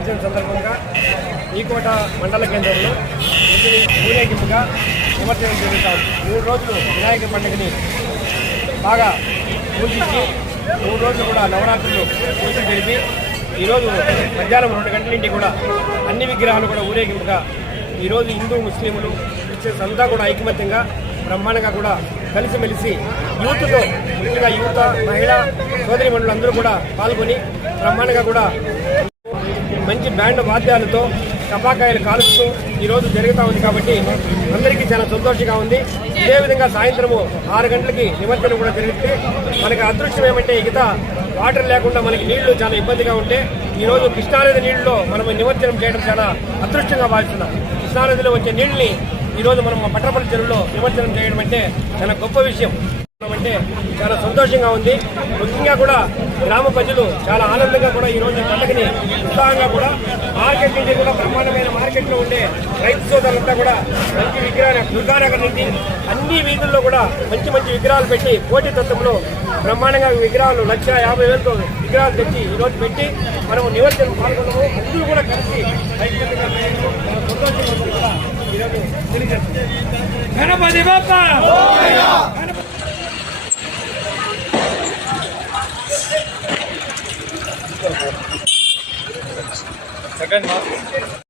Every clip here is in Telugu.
దినోత్సవం సందర్భంగా ఈకోట మండల కేంద్రంలో ఊరేగింపుగా నిమజ్జనం జరుగుతాం మూడు రోజులు వినాయక పండుగని బాగా పూజించి మూడు రోజులు కూడా నవరాత్రులు పూజలు జరిపి ఈరోజు మధ్యాహ్నం రెండు గంటల నుండి కూడా అన్ని విగ్రహాలు కూడా ఊరేగింపుగా ఈరోజు హిందూ ముస్లింలు క్రిస్టియన్స్ అంతా కూడా ఐకమత్యంగా బ్రహ్మాండంగా కూడా కలిసిమెలిసి యూత్తో ముఖ్యంగా యువత మహిళ సోదరి మండలు అందరూ కూడా పాల్గొని బ్రహ్మాండంగా కూడా మంచి బ్యాండ్ వాద్యాలతో టపాకాయలు కాలుస్తూ ఈరోజు జరుగుతూ ఉంది కాబట్టి అందరికీ చాలా సంతోషంగా ఉంది. అదేవిధంగా సాయంత్రము ఆరు గంటలకి నిమజ్జనం కూడా జరిగితే మనకి అదృష్టం ఏమంటే ఇగత వాటర్ లేకుండా మనకి నీళ్ళు చాలా ఇబ్బందిగా ఉంటే ఈరోజు కృష్ణానది నీళ్ళలో మనం నిమజ్జనం చేయడం చాలా అదృష్టంగా భావిస్తున్నాం. కృష్ణానదిలో వచ్చే నీళ్ళని ఈరోజు మనం పట్టపల్లి చెరువులో నిమజ్జనం చేయడం అంటే చాలా గొప్ప విషయం. అంటే చాలా సంతోషంగా ఉంది. ముఖ్యంగా కూడా గ్రామ ప్రజలు చాలా ఆనందంగా కూడా ఈ రోజు పండుగని ఉత్సాహంగా కూడా మార్కెట్ నుంచి కూడా బ్రహ్మాండమైన మార్కెట్లో ఉండే రైతు సోదరులంతా కూడా మంచి విగ్రహాలు దుర్గానగర్ నుంచి అన్ని వీధుల్లో కూడా మంచి మంచి విగ్రహాలు పెట్టి పోటీ తత్వంలో బ్రహ్మాండంగా విగ్రహాలు లక్ష యాభై వేలతో విగ్రహాలు తెచ్చి ఈ రోజు పెట్టి మనం నివర్తనం పాల్గొన్నాము. అందరూ కూడా కలిసి సంతోషంగా ఈరోజు గణపతి 干什么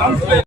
Sounds good.